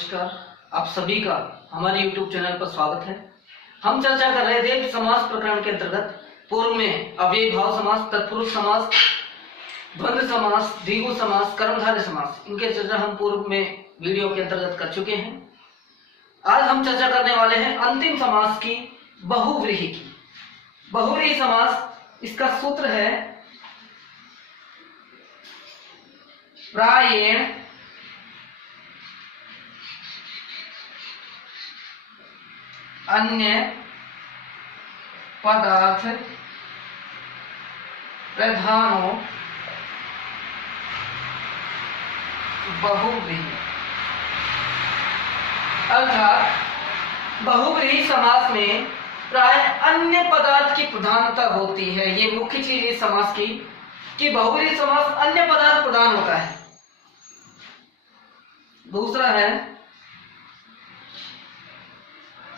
नमस्कार। आप सभी का हमारे YouTube चैनल पर स्वागत है। हम चर्चा कर रहे थे समास प्रकरण के अंतर्गत पूर्व में अव्ययी भाव समास, तत्पुरुष समास, द्वंद्व समास, द्विगु समास, कर्मधारय समास, इनके चर्चा हम पूर्व में वीडियो के अंतर्गत कर चुके हैं। आज हम चर्चा करने वाले हैं अंतिम समास की, बहुव्रीहि की। बहुव्रीहि समास, इसका सूत्र है प्रायेण अन्य पदार्थ प्रधानो बहुव्रीहि। अर्थात बहुव्रीहि समास में प्राय अन्य पदार्थ की प्रधानता होती है। ये मुख्य चीज इस समास की कि बहुव्रीहि समास अन्य पदार्थ प्रधान होता है। दूसरा है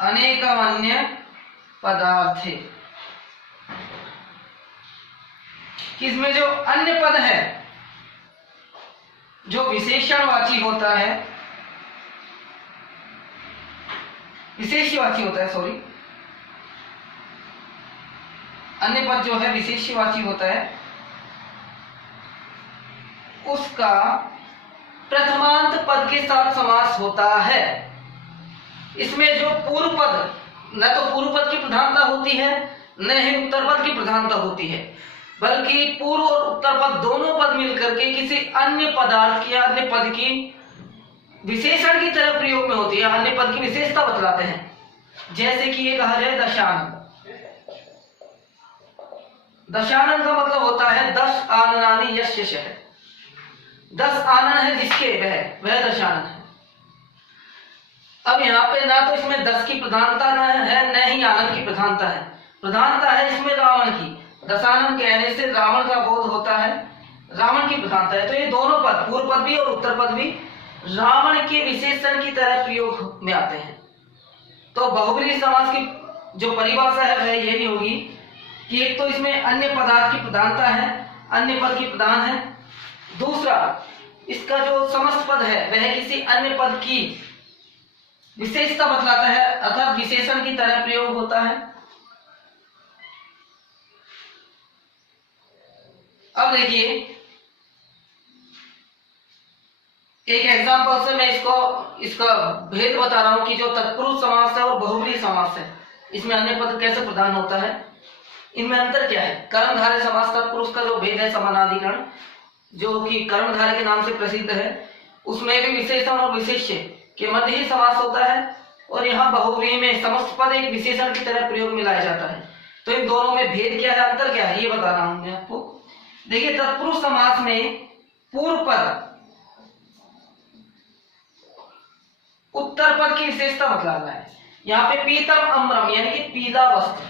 अनेकमन्य पदार्थ, इसमें जो अन्य पद है जो विशेषणवाची होता है, विशेषवाची होता है, सॉरी, अन्य पद जो है विशेषवाची होता है, उसका प्रथमांत पद के साथ समास होता है। इसमें जो पूर्व पद, न तो पूर्व पद की प्रधानता होती है, न ही उत्तर पद की प्रधानता होती है, बल्कि पूर्व और उत्तर पद दोनों पद मिलकर के किसी अन्य पदार्थ की या अन्य पद की विशेषण की तरह प्रयोग में होती है, अन्य पद की विशेषता बतलाते हैं। जैसे कि ये कहा जाए दशानन। दशानन का मतलब होता है 10 आननानि यस्य शः। 10 आनन है जिसके, वह दशानन है। अब यहाँ पे ना तो इसमें 10 की प्रधानता है, न ही आनंद की प्रधानता है। प्रधानता है इसमें रावण की। दशानन कहने से रावण का बोध होता है, रावण की प्रधानता है। तो ये दोनों पद, पूर्व पद भी और उत्तर पद भी, रावण के विशेषण की तरह प्रयोग में आते हैं। तो बहुव्रीहि समास की जो परिभाषा है वह यही होगी कि एक तो इसमें अन्य पदार्थ की प्रधानता है, अन्य पद की प्रधान है। दूसरा, इसका जो समस्त पद है वह किसी अन्य पद की विशेषता बतलाता है, अर्थात विशेषण की तरह प्रयोग होता है। अब देखिए, एक एग्जांपल से मैं इसका भेद बता रहा हूं कि जो तत्पुरुष समास है और बहुव्रीहि समास है, इसमें अन्य पद कैसे प्रधान होता है, इनमें अंतर क्या है। कर्मधारय समास, तत्पुरुष का जो भेद है समानाधिकरण, जो कि कर्मधारय के नाम से प्रसिद्ध है, उसमें भी विशेषण और विशेष्य के मध्य ही समास होता है, और यहाँ बहुव्रीहि में समस्त पद एक विशेषण की तरह प्रयोग में लाया जाता है। तो इन दोनों में भेद क्या है, अंतर क्या है, ये बता रहा हूं मैं आपको। देखिए, तत्पुरुष समास में पूर्व पद उत्तर पद की विशेषता बतलाना है। यहाँ पे पीतम अम्रम यानी कि पीला वस्त्र,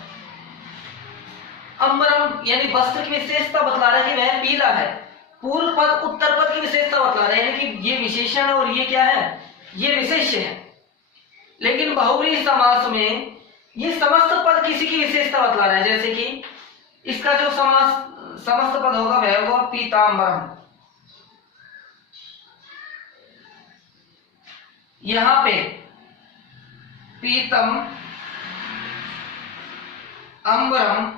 अम्रम यानी वस्त्र की विशेषता बतला रहा है कि वह पीला है। पूर्व पद उत्तर पद की विशेषता बतला रहे हैं, यानी कि ये विशेषण है और ये क्या है, ये विशेष्य है। लेकिन बहुव्रीहि समास में ये समस्त पद किसी की विशेषता बतला रहा है। जैसे कि इसका जो समस्त पद होगा वह होगा पीतांबरम। यहां पे पीतम अंबरम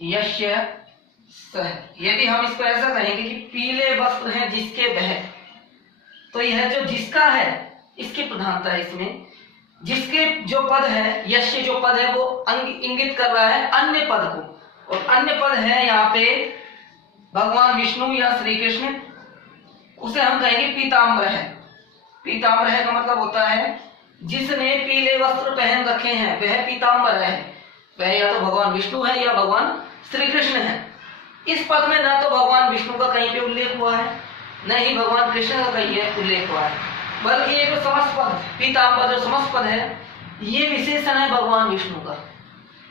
यस्य सः। यदि हम इसको ऐसा कहेंगे कि पीले वस्त्र हैं जिसके वह, तो यह जो जिसका है इसकी प्रधानता है। इसमें जिसके जो पद है, यश्य जो पद है, वो इंगित कर रहा है अन्य पद को, और अन्य पद है यहाँ पे भगवान विष्णु या श्री कृष्ण, उसे हम कहेंगे पीताम्बर है। पीताम्बर है का मतलब होता है जिसने पीले वस्त्र पहन रखे हैं वह पीताम्बर है। वह या तो भगवान विष्णु है या भगवान श्री कृष्ण है। इस पद में न तो भगवान विष्णु का कहीं पे उल्लेख हुआ है, न ही भगवान कृष्ण का कहीं उल्लेख हुआ है, बल्कि ये जो समस्त पद, पीताम्बर जो समस्त पद है, ये विशेषण है भगवान विष्णु का।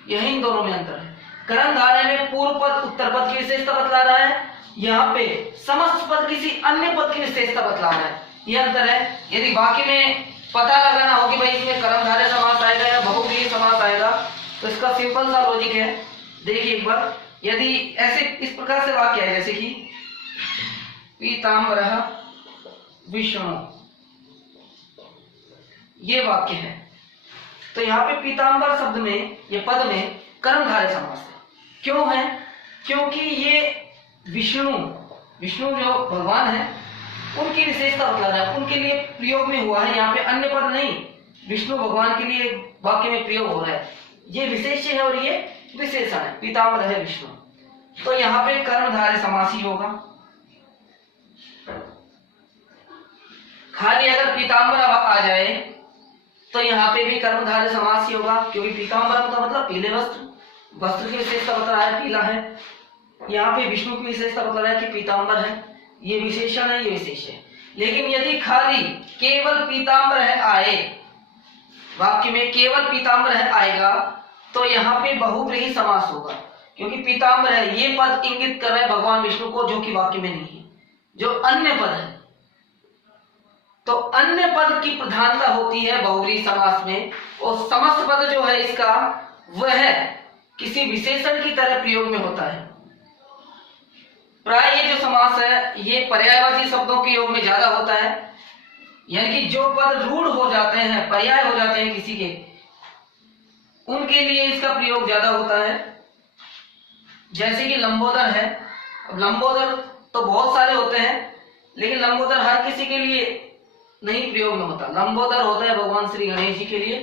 यही इन दोनों में अंतर है। कर्मधारय में पूर्व पद उत्तर पद की विशेषता बतला रहा है, यहाँ पे समस्त पद किसी अन्य पद की विशेषता बतला रहा है। ये अंतर है। यदि बाकी में पता लगाना हो कि भाई इसमें कर्मधारय समास आएगा या बहुव्रीहि समास आएगा, तो इसका सिंपल सा लॉजिक है। देखिए एक बार, यदि ऐसे इस प्रकार से वाक्य है जैसे कि पीताम्बरः विष्णु, ये वाक्य है। तो यहाँ पे पीताम्बर शब्द में, ये पद में कर्मधारय समास है। क्यों है? क्योंकि ये विष्णु जो भगवान है उनकी विशेषता बता रहा है, उनके लिए प्रयोग में हुआ है। यहाँ पे अन्य पद नहीं, विष्णु भगवान के लिए वाक्य में प्रयोग हो रहा है। ये विशेष्य है और ये विशेषण है, पीताम्बर है विष्णु। तो यहाँ पे कर्मधारय समास ही होगा। खाली अगर पीताम्बर आ जाए तो यहाँ पे भी कर्मधारय समास ही होगा, क्योंकि पीताम्बर का मतलब पीले वस्त्र की विशेषता बता रहा है, पीला है। यहाँ पे विष्णु की विशेषता बता रहा है कि पीताम्बर है, ये विशेषण है, ये विशेष है। लेकिन यदि खाली केवल पीताम्बर है आए, वाक्य में केवल पीताम्बर है आएगा, तो यहाँ पे बहुव्रीहि समास होगा, क्योंकि पीताम्बर है, ये पद इंगित कर रहा है भगवान विष्णु को, जो कि वाक्य में नहीं है। जो अन्य पद है, तो अन्य पद की प्रधानता होती है बहुव्रीहि समास में, और समस्त पद जो है इसका वह किसी विशेषण की तरह प्रयोग में होता है। प्राय ये जो समास है ये पर्यायवाची शब्दों के योग में ज्यादा होता है, यानी कि जो पद रूढ़ हो जाते हैं, पर्याय हो जाते हैं किसी के, उनके लिए इसका प्रयोग ज्यादा होता है। जैसे कि लंबोदर है। लंबोदर तो बहुत सारे होते हैं, लेकिन लंबोदर हर किसी के लिए नहीं प्रयोग में होता। लंबोदर होता है भगवान श्री गणेश जी के लिए,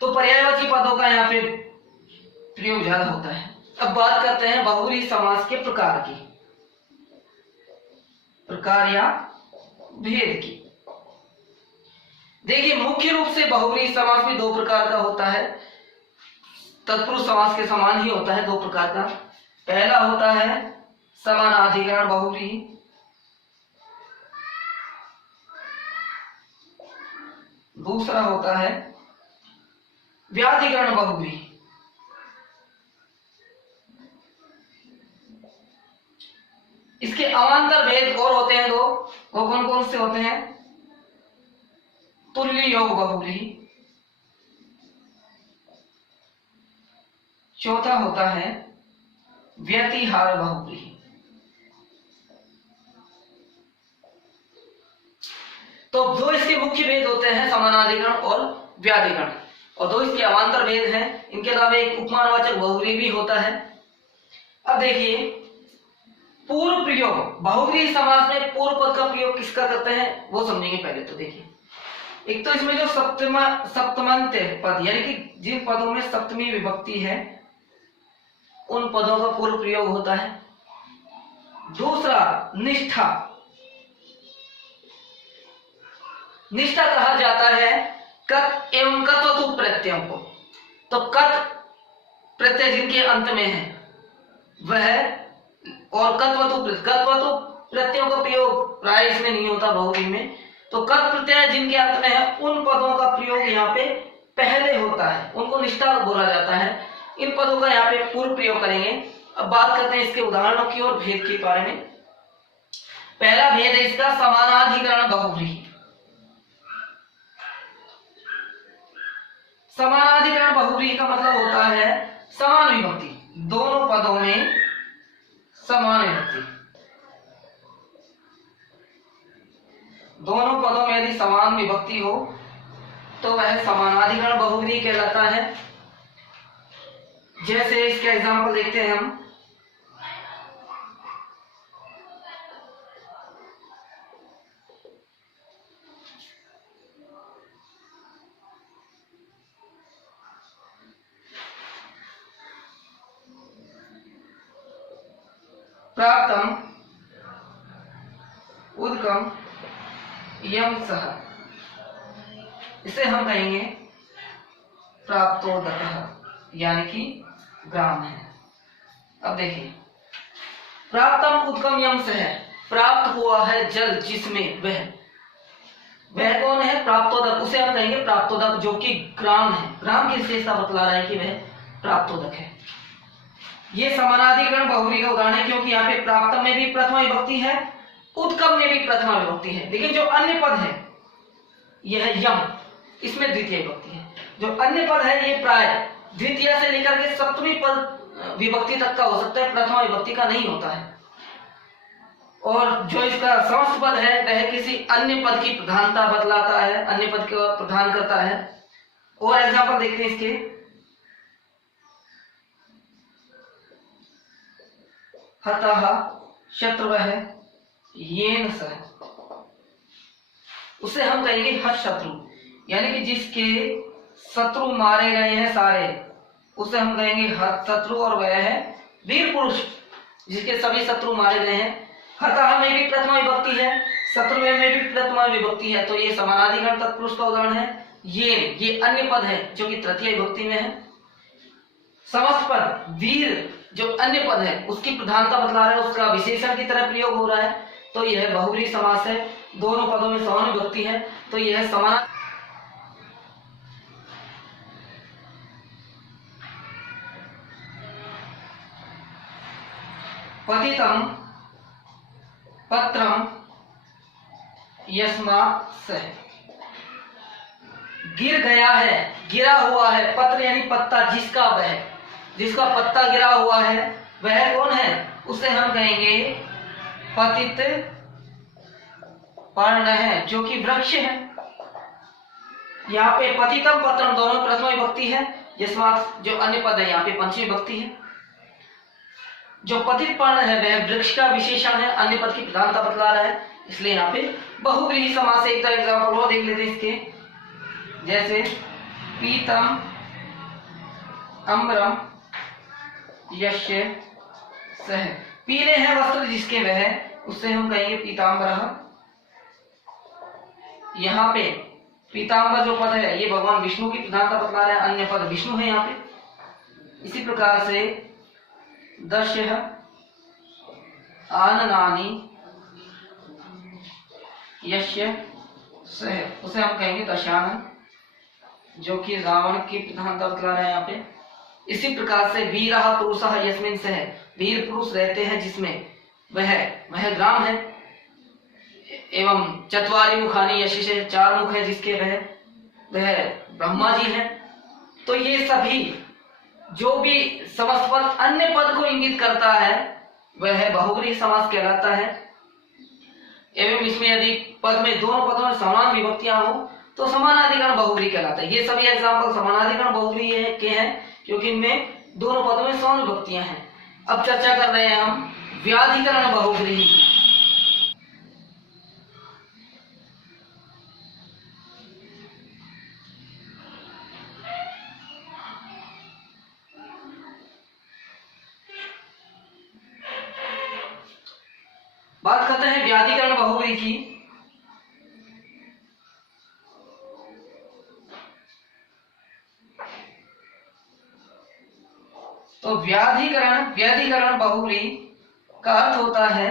तो पर्यायवाची पदों का यहाँ पे प्रयोग ज्यादा होता है। अब बात करते हैं बहुव्रीहि समास के प्रकार की, प्रकार या भेद की। देखिए, मुख्य रूप से बहुव्रीहि समास भी दो प्रकार का होता है, तत्पुरुष समास के समान ही होता है, दो प्रकार का। पहला होता है समानाधिकरण बहुव्रीहि, दूसरा होता है व्याधिकरण बहुव्रीहि। इसके अवान्तर भेद और होते हैं दो, वो कौन कौन से होते हैं? तुल्य योग बहुव्रीहि, चौथा होता है व्यतिहार बहुव्रीहि। तो दो इसके मुख्य भेद होते हैं, समानाधिकरण और व्याधिकरण, और दो इसके अवान्तर भेद हैं। इनके अलावा एक उपमानवाचक बहुव्रीहि भी होता है। अब देखिए, पूर्व प्रयोग बहुव्रीहि समास में पूर्व पद का प्रयोग किसका करते हैं वो समझेंगे पहले। तो देखिए, एक तो इसमें जो सप्तमंत पद, यानी कि जिन पदों में सप्तमी विभक्ति है उन पदों का पूर्व प्रयोग होता है। दूसरा निष्ठा, निष्ठा कहा जाता है कत एवं कत्वतु प्रत्ययों को। तो कत प्रत्यय जिनके अंत में है वह, और कत्वतु प्रत्ययों का प्रयोग प्राय इसमें नहीं होता बहुव्रीहि में। तो कत प्रत्यय जिनके अंत में है उन पदों का प्रयोग यहाँ पे पहले होता है, उनको निष्ठा बोला जाता है। इन पदों का यहाँ पे पूर्व प्रयोग करेंगे। अब बात करते हैं इसके उदाहरणों की और भेद के बारे में। पहला भेद है इसका समानाधिकरण बहुव्रीहि। समानाधिकरण बहुव्रीहि का मतलब होता है समान विभक्ति, दोनों पदों में समान विभक्ति। दोनों पदों में यदि समान विभक्ति हो तो वह समानाधिकरण बहुव्रीहि कहलाता है। जैसे इसका एग्जांपल देखते हैं हम। प्राप्तम उदकम यम सह, इसे हम कहेंगे प्राप्तोदकः, यानी कि ग्राम है। अब देखिए, प्राप्तम उदकम यम सह, प्राप्त हुआ है जल जिसमें वह कौन है? प्राप्तोदक, उसे हम कहेंगे प्राप्तोदक, जो कि ग्राम है। ग्राम की विशेषता बतला रहा है कि वह प्राप्तोदक है। ये समानाधिकरण बहुव्रीहि का उदाहरण है, क्योंकि यहाँ पे प्राप्तम में भी प्रथमा विभक्ति है, उत्कम में भी प्रथमा विभक्ति है। लेकिन जो अन्य पद है यह यम, इसमें द्वितीय विभक्ति है। जो अन्य पद है ये प्राय द्वितीय से लेकर के सप्तमी पद विभक्ति तक का हो सकता है, प्रथमा विभक्ति का नहीं होता है। और जो इसका समस्त पद है वह किसी अन्य पद की प्रधानता बतलाता है, अन्य पद को प्रधान करता है। और एग्जाम्पल देखते हैं इसके। हतः शत्रुवः येन सह, उसे हम कहेंगे हत शत्रु, यानी कि जिसके शत्रु मारे गए हैं सारे, उसे हम कहेंगे हत शत्रु। और वह है वीर पुरुष, जिसके सभी शत्रु मारे गए हैं। हतः में भी प्रथमा विभक्ति है, शत्रु में भी प्रथमा विभक्ति है, तो ये समानाधिकरण तत्पुरुष का उदाहरण है। ये अन्य पद है जो कि तृतीय विभक्ति में है। समस्त पद वीर जो अन्य पद है उसकी प्रधानता बतला रहा है, उसका विशेषण की तरह प्रयोग हो रहा है, तो यह बहुव्रीहि समास है। दोनों पदों में समान विभक्ति है, तो यह समान। पतितम पत्रम यस्मात् सह, गिर गया है, गिरा हुआ है, पत्र यानी पत्ता, जिसका पत्ता गिरा हुआ है वह कौन है, उसे हम कहेंगे पतित पर्ण है, जो कि वृक्ष है। यहाँ पे पतितम पत्रम दोनों प्रथमा विभक्ति है, यस्मात् जो अन्य पद है यहाँ पे पंचमी विभक्ति है। जो पतित पर्ण है वह वृक्ष का विशेषण है, अन्य पद की प्रधानता बतला रहा है, इसलिए यहाँ पे बहुव्रीहि समास है। एक एग्जाम्पल और देख लेते हैं इसके, जैसे पीतम अम्रम यस्य सह, पीले हैं वस्त्र जिसके वह, उससे हम कहेंगे पीताम्बरः। यहाँ पे पीताम्बर जो पद है ये भगवान विष्णु की प्रधानता बतला रहा है, अन्य पद विष्णु है यहाँ पे। इसी प्रकार से दशः आननानि यस्य सह, उसे हम कहेंगे दशानन, जो कि रावण की प्रधानता बतला रहे हैं यहाँ पे। इसी प्रकार से वीरः पुरुषः यस्मिन् सह, वीर पुरुष रहते हैं जिसमें, वह ग्राम है। एवं चत्वारि मुखानि यस्य, चार मुख है जिसके वह ब्रह्मा जी है। तो ये सभी जो भी समस्त पद अन्य पद को इंगित करता है वह बहुव्रीहि समास कहलाता है। एवं इसमें यदि पद में दोनों पदों में समान विभक्तियां हो तो समानाधिकरण बहुव्रीहि कहलाता है। ये सभी एग्जाम्पल समानाधिकरण बहुव्रीहि के हैं क्योंकि इनमें दोनों पदों में समान विभक्तियां हैं। अब चर्चा कर रहे हैं हम व्याधिकरण बहुव्रीहि की। बात करते हैं व्याधिकरण बहुव्रीहि की। तो व्याधिकरण बहुव्रीहि का अर्थ होता है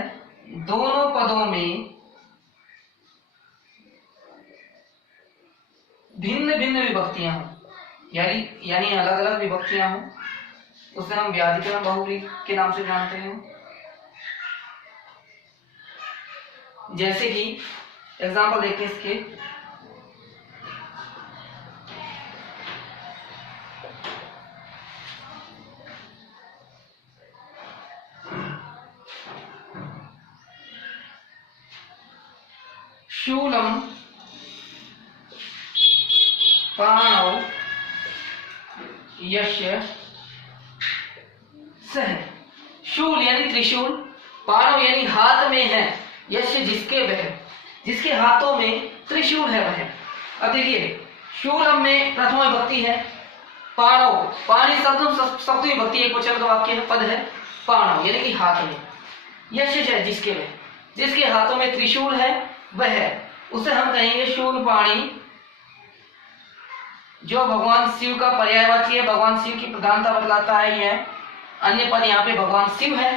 दोनों पदों में भिन्न भिन्न विभक्तियां हो, यानी अलग अलग विभक्तियां हो, उसे हम व्याधिकरण बहुव्रीहि के नाम से जानते हैं। जैसे कि एग्जाम्पल देखते हैं इसके, शूलम पाणौ यस्य सह, शूल यानी त्रिशूल, पाणौ यानी हाथ में है, यस्य जिसके हाथों में त्रिशूल है वह। अब देखिए शूलम में प्रथमा विभक्ति है, पाणौ पाणी सप्तमी विभक्ति, एक वचन का वाक्य है, पद है पाणौ यानी कि हाथ में, यस्य है जिसके हाथों में त्रिशूल है वह, उसे हम कहेंगे शूलपाणी, जो भगवान शिव का पर्यायवाची है, भगवान शिव की प्रधानता बतलाता है। यह अन्य पद यहाँ पे भगवान शिव है,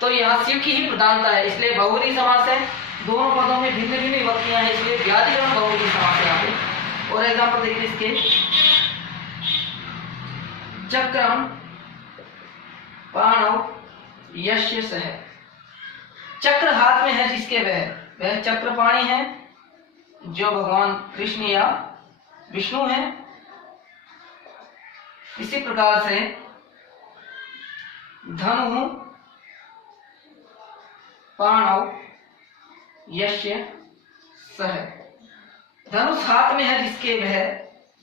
तो यहाँ शिव की ही प्रधानता है, इसलिए बहुव्रीहि समास है। दोनों पदों में भिन्न भिन्न विभक्तियां हैं, इसलिए व्याधिकरण बहुव्रीहि समास है यहाँ पे। और एग्जाम्पल देखिए इसके, चक्रम पाणौ यस्य सह, चक्र हाथ में है जिसके वह चक्रपाणी है, जो भगवान कृष्ण या विष्णु है। इसी प्रकार से धनु पाणौ यस्य सह। धनुष हाथ में है जिसके वह,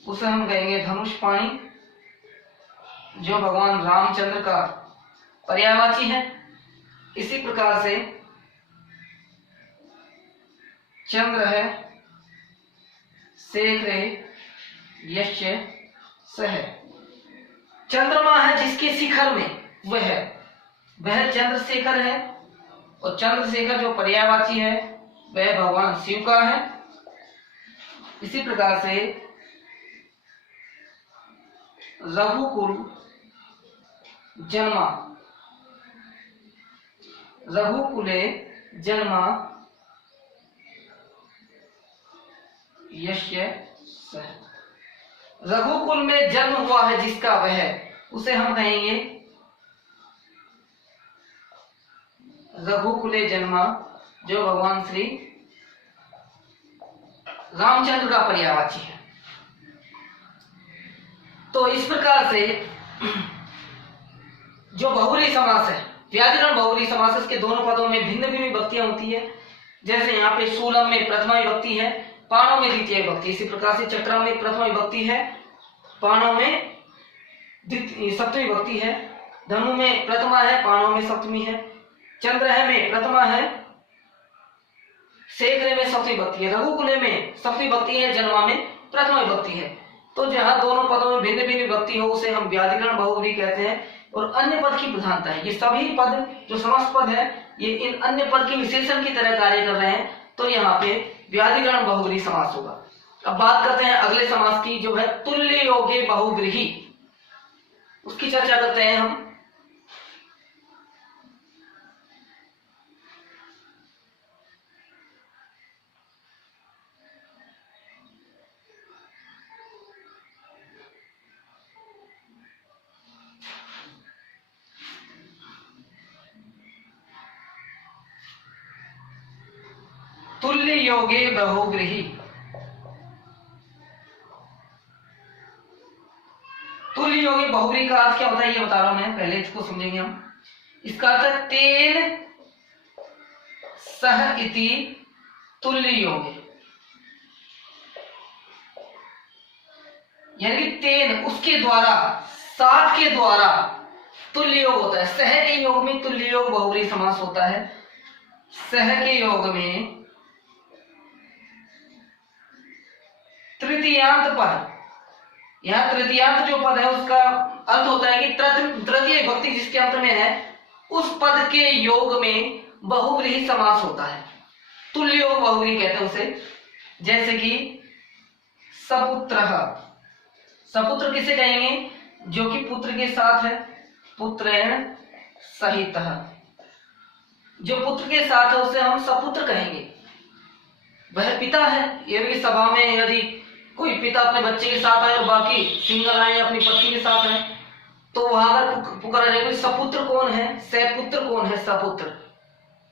उसे हम कहेंगे धनुष पाणी, जो भगवान रामचंद्र का पर्यायवाची है। इसी प्रकार से चंद्र है शेखरे यस्य सह। चंद्रमा है जिसके शिखर में वह चंद्रशेखर है, और चंद्रशेखर जो पर्यायवाची है वह भगवान शिव का है। इसी प्रकार से रघुकुल जन्मा, रघुकुले जन्मा यस्य सह। रघुकुल में जन्म हुआ है जिसका वह, उसे हम कहेंगे रघुकुले जन्मा, जो भगवान श्री रामचंद्र का पर्यायवाची है। तो इस प्रकार से जो बहुव्रीहि समास है, व्याकरण बहुव्रीहि समास, इसके दोनों पदों में भिन्न भिन्न विभक्तियां होती है। जैसे यहाँ पे शूलम में प्रथमा विभक्ति है, पाणों में द्वितीय विभक्ति। इसी प्रकार से चक्रम में प्रथमा विभक्ति है, पाणों में सप्तमी विभक्ति है। धनु में प्रथमा है, पाणों में सप्तमी है। चंद्र है में प्रथमा है, शेखरे में सप्तमी विभक्ति है। रघुकुले में सप्तमी विभक्ति है, जन्मा में प्रथमा विभक्ति है। तो जहां दोनों पदों में भिन्न भिन्न विभक्ति हो उसे हम व्याकरण बहुव्रीहि कहते हैं। और अन्य पद की प्रधानता है, ये सभी पद जो समस्त पद है ये इन अन्य पद के विशेषण की तरह कार्य कर रहे हैं, तो यहाँ पे व्याकरण बहुव्रीहि समास होगा। अब बात करते हैं अगले समास की, जो है तुल्य योगे बहुव्रीहि, उसकी चर्चा करते हैं हम। तुल्य योगे बहुव्रीहि। तुल्य योगे बहुव्रीहि का अर्थ क्या होता है ये बता रहा हूं मैं, पहले इसको समझेंगे हम। इसका अर्थ तेन सह इति तुल्य योगे, यानी कि तेन उसके द्वारा, साथ के द्वारा तुल्य योग होता है। सह के योग में तुल्य योग बहुव्रीहि समास होता है। सह के योग में तृतीयांत पद, यहां तृतीयांत जो पद है उसका अर्थ होता है कि तृतीय विभक्ति जिसके अंत में है उस पद के योग में बहुव्रीहि समास होता है। तुल्य योग बहुव्रीहि कहते हैं उसे। जैसे कि सपुत्रः, सपुत्र किसे कहेंगे, जो कि पुत्र के साथ है, पुत्रेण सहितः, जो पुत्र के साथ है उसे हम सपुत्र कहेंगे, वह पिता है। ये भी सभा में यदि कोई पिता अपने बच्चे के साथ आए और बाकी सिंगल आए अपनी पत्नी के साथ आए, तो वहां अगर पुकारा जाए सपुत्र कौन है, सपुत्र कौन है, सपुत्र,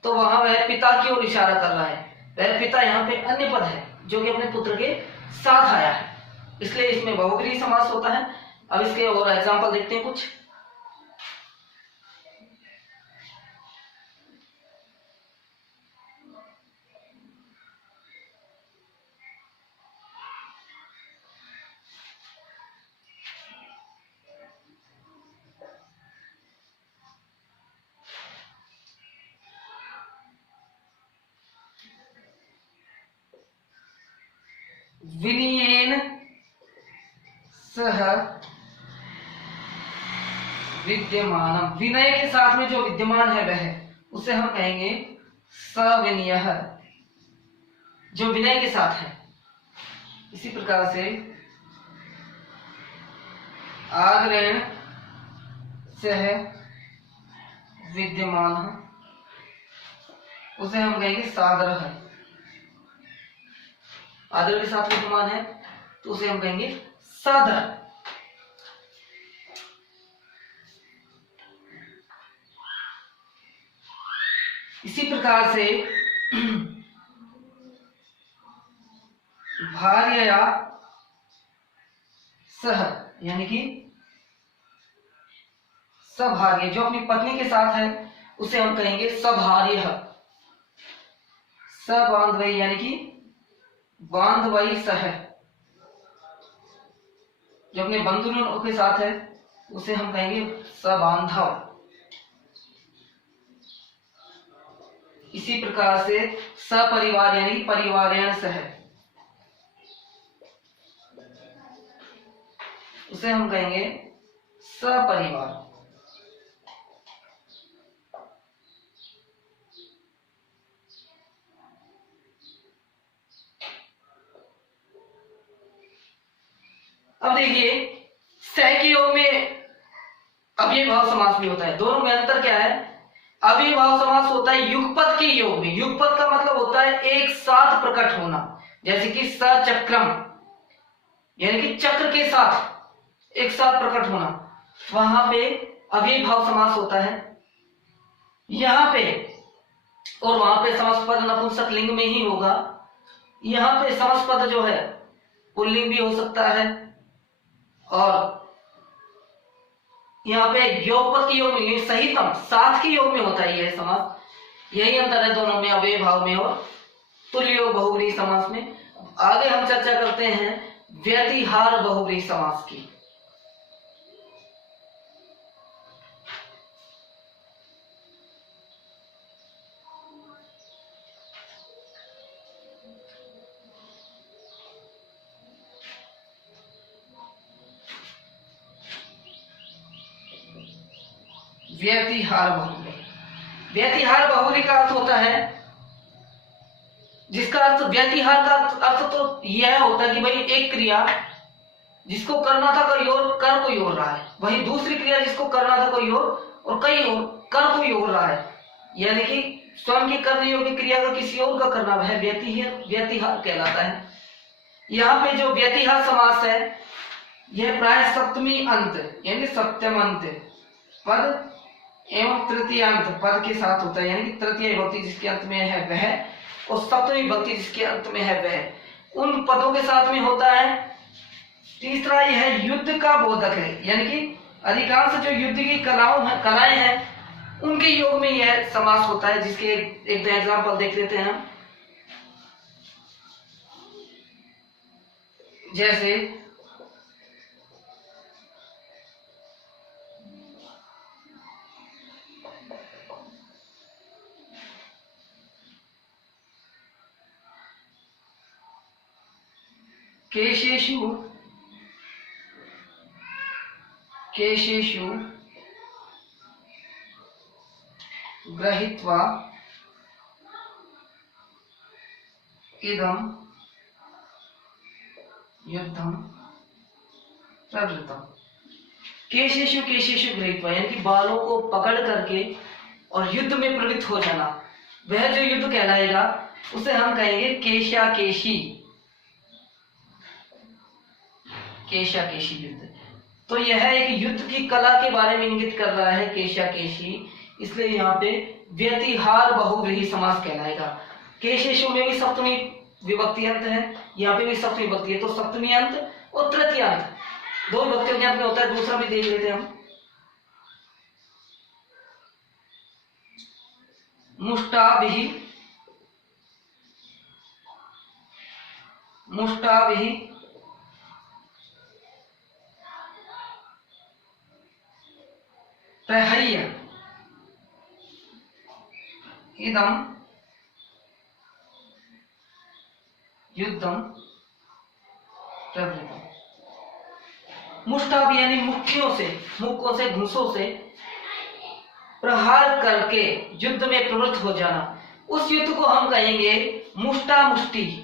तो वहां वह पिता की ओर इशारा कर रहा है। वह पिता यहाँ पे अन्य पद है जो कि अपने पुत्र के साथ आया है, इसलिए इसमें बहुव्रीहि समास होता है। अब इसके और एग्जाम्पल देखते हैं कुछ। विनयेन सह विद्यमान, विनय के साथ में जो विद्यमान है वह, उसे हम कहेंगे सविनयः, जो विनय के साथ है। इसी प्रकार से आदरेण सह विद्यमान, उसे हम कहेंगे सादरः, आदर के साथ विद्यमान है तो उसे हम कहेंगे सादर। इसी प्रकार से भार्यया सह, यानी कि सभार्य, जो अपनी पत्नी के साथ है उसे हम कहेंगे सभार्यः, सबांधवई यानी कि बांधवई सह, जो अपने बंधुओं के साथ है उसे हम कहेंगे सबांधव। इसी प्रकार से सपरिवार यानी परिवारेण सह, उसे हम कहेंगे सपरिवार। अब देखिए सह के योग में अव्ययभाव समास भी होता है। दोनों में अंतर क्या है? अव्ययभाव समास होता है युगपद के योग में। युगपद का मतलब होता है एक साथ प्रकट होना, जैसे कि सचक्रम यानी कि चक्र के साथ एक साथ प्रकट होना, वहां पे अव्ययभाव समास होता है। यहां पे और वहां पे समासपद नपुंसक लिंग में ही होगा। यहां पे समासपद जो है पुल्लिंग भी हो सकता है और यहाँ पे योगपद के योग में सहितम साथ के योग में होता है यह समास। यही अंतर है दोनों में, अव्यय भाव में और तुल्य योग बहुव्रीहि समास में। आगे हम चर्चा करते हैं व्यतिहार बहुव्रीहि समास की। व्यतिहार बहुव्रीहि, व्यतिहार बहुव्रीहि का अर्थ होता है, जिसका अर्थ व्यतिहार का अर्थ तो यह होता है कि भाई एक क्रिया जिसको करना था कोई और कर कोई और रहा है, वही दूसरी क्रिया जिसको करना था कोई और कई और कर कोई और रहा है, यानी कि स्वयं की करने योग्य क्रिया का किसी और का करना वह व्यतिहार कहलाता है। यहाँ पे जो व्यतिहार समास है यह प्राय सप्तमी अंत यानी सप्तम अंत पद एवं तृतीयांत पद के साथ होता है, यानी कि तृतीय विभक्ति जिसके अंत में है वह और सप्तमी विभक्ति जिसके अंत में है वह, उन पदों के साथ में होता है। तीसरा यह युद्ध का बोधक है, यानी कि अधिकांश जो युद्ध की कलाएं हैं उनके योग में यह समास होता है, जिसके एक दो एग्जाम्पल देख लेते हैं हम। जैसे केशेषु गृहीत्वा इदं युद्धं प्रवृत्तम्। केशेषु गृहीत्वा यानी कि बालों को पकड़ करके और युद्ध में प्रवृत्त हो जाना, वह जो युद्ध कहलाएगा उसे हम कहेंगे केशाकेशी युद्ध। तो यह एक युद्ध की कला के बारे में इंगित कर रहा है केशाकेशी, इसलिए यहाँ पे व्यतिहार बहुव्रीहि समास कहलाएगा। केशेषु में भी सप्तमी विभक्ति अंत है, यहाँ पे भी सप्तमी विभक्ति है, तो सप्तमी अंत और तृतीय अंत दो विभक्तियों के अंत में होता है। दूसरा भी देख लेते हैं हम। मुष्टाभिः प्रहय्य इदं युद्धं प्रवृत्तम्। मुष्टाभ यानी मुट्ठियों से, मुक्कों से, घूंसों से प्रहार करके युद्ध में प्रवृत्त हो जाना, उस युद्ध को हम कहेंगे मुष्टामुष्टि।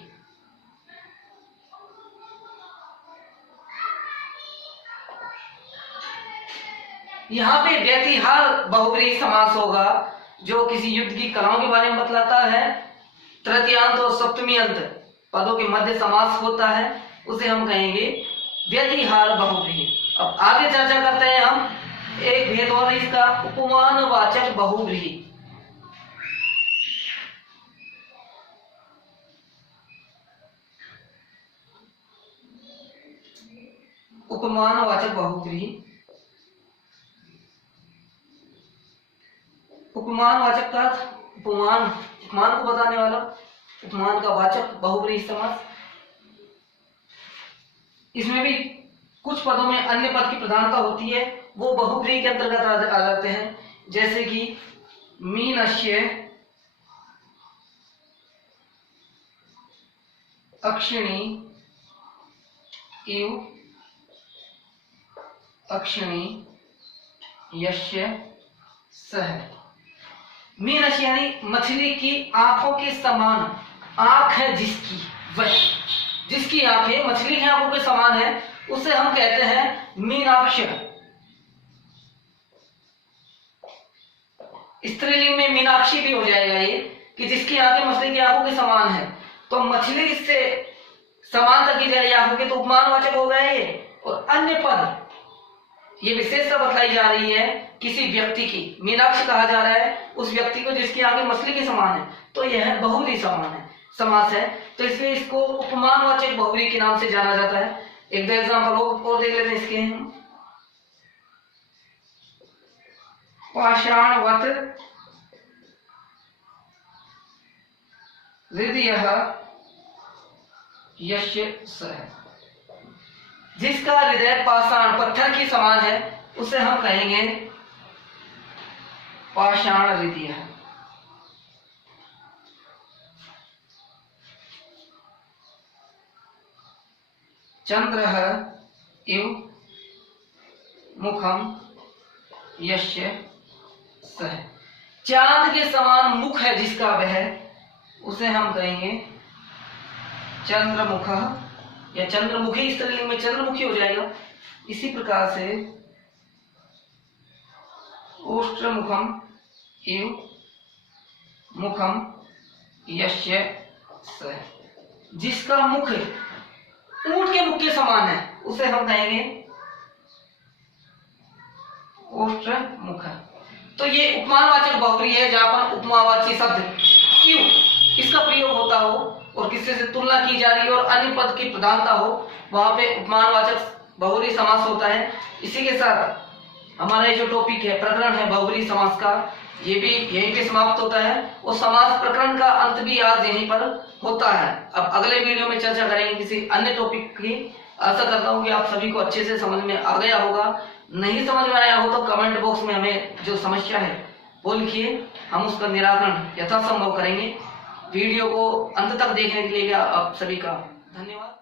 यहाँ पे व्यतिहार बहुव्रीहि समास होगा जो किसी युद्ध की कलाओं के बारे में बतलाता है। तृतीयांत और सप्तमी अंत पदों के मध्य समास होता है, उसे हम कहेंगे व्यतिहार बहुव्रीहि। अब आगे चर्चा करते हैं हम एक भेद और इसका, उपमानवाचक बहुव्रीहि। उपमानवाचक बहुव्रीहि, उपमानवाचक का उपमान को बताने वाला, उपमान का वाचक बहुव्रीहि समास। इसमें भी कुछ पदों में अन्य पद की प्रधानता होती है, वो बहुव्रीहि के अंतर्गत आ जाते हैं, जैसे कि मीनस्य, अक्षिणी, इव, अक्षिणी, यस्य, सह। मीनस्य यानी मछली की आंखों के समान आंख है जिसकी, वह जिसकी आंखें मछली की आंखों के समान है, उसे हम कहते हैं मीनाक्ष। स्त्रीलिंग में मीनाक्षी भी हो जाएगा ये, कि जिसकी आंखें मछली की आंखों के समान है। तो मछली से समानता की जाएगी आंखों के, तो उपमानवाचक हो गए ये। और अन्य पद, ये विशेषता बतलाई जा रही है किसी व्यक्ति की, मीनाक्ष कहा जा रहा है उस व्यक्ति को जिसकी आंखें मछली के समान है, तो यह बहुव्रीहि समान है समास है, तो इसलिए इसको उपमानवाचक बहुव्रीहि के नाम से जाना जाता है। एक दो एग्जाम्पल और देख लेते हैं इसके हम। पाषाणवत् हृदयः यस्य सः। जिसका हृदय पाषाण पत्थर के समान है, उसे हम कहेंगे पाषाण हृदय। चंद्रः इव मुखम यस्य सः। चांद के समान मुख है जिसका वह, उसे हम कहेंगे चंद्रमुख या चंद्रमुखी। स्त्रीलिंग में चंद्रमुखी हो जाएगा। इसी प्रकार से ओष्ट्रमुखम इव मुखम यस्य सः। जिसका मुख ऊंट के मुख के समान है, उसे हम कहेंगे ओष्ट्रमुख। तो ये उपमानवाचक बहुव्रीहि है, जहां पर उपमावाची शब्द क्यों इसका प्रयोग होता हो और किसी से तुलना की जा रही हो और अन्य पद की प्रधानता हो, वहां पे उपमानवाचक बहुव्रीहि समास होता है। इसी के साथ हमारा ये जो टॉपिक है, प्रकरण है बहुव्रीहि समास का, ये भी यहीं पे समाप्त होता है। और समास प्रकरण का अंत भी आज यहीं पर होता है। अब अगले वीडियो में चर्चा करेंगे किसी अन्य टॉपिक की। आशा करता हूँ कि आप सभी को अच्छे से समझ में आ गया होगा। नहीं समझ में आया हो तो कमेंट बॉक्स में हमें जो समस्या है वो लिखिए, हम उसका निराकरण यथासंभव करेंगे। वीडियो को अंत तक देखने के लिए आप सभी का धन्यवाद।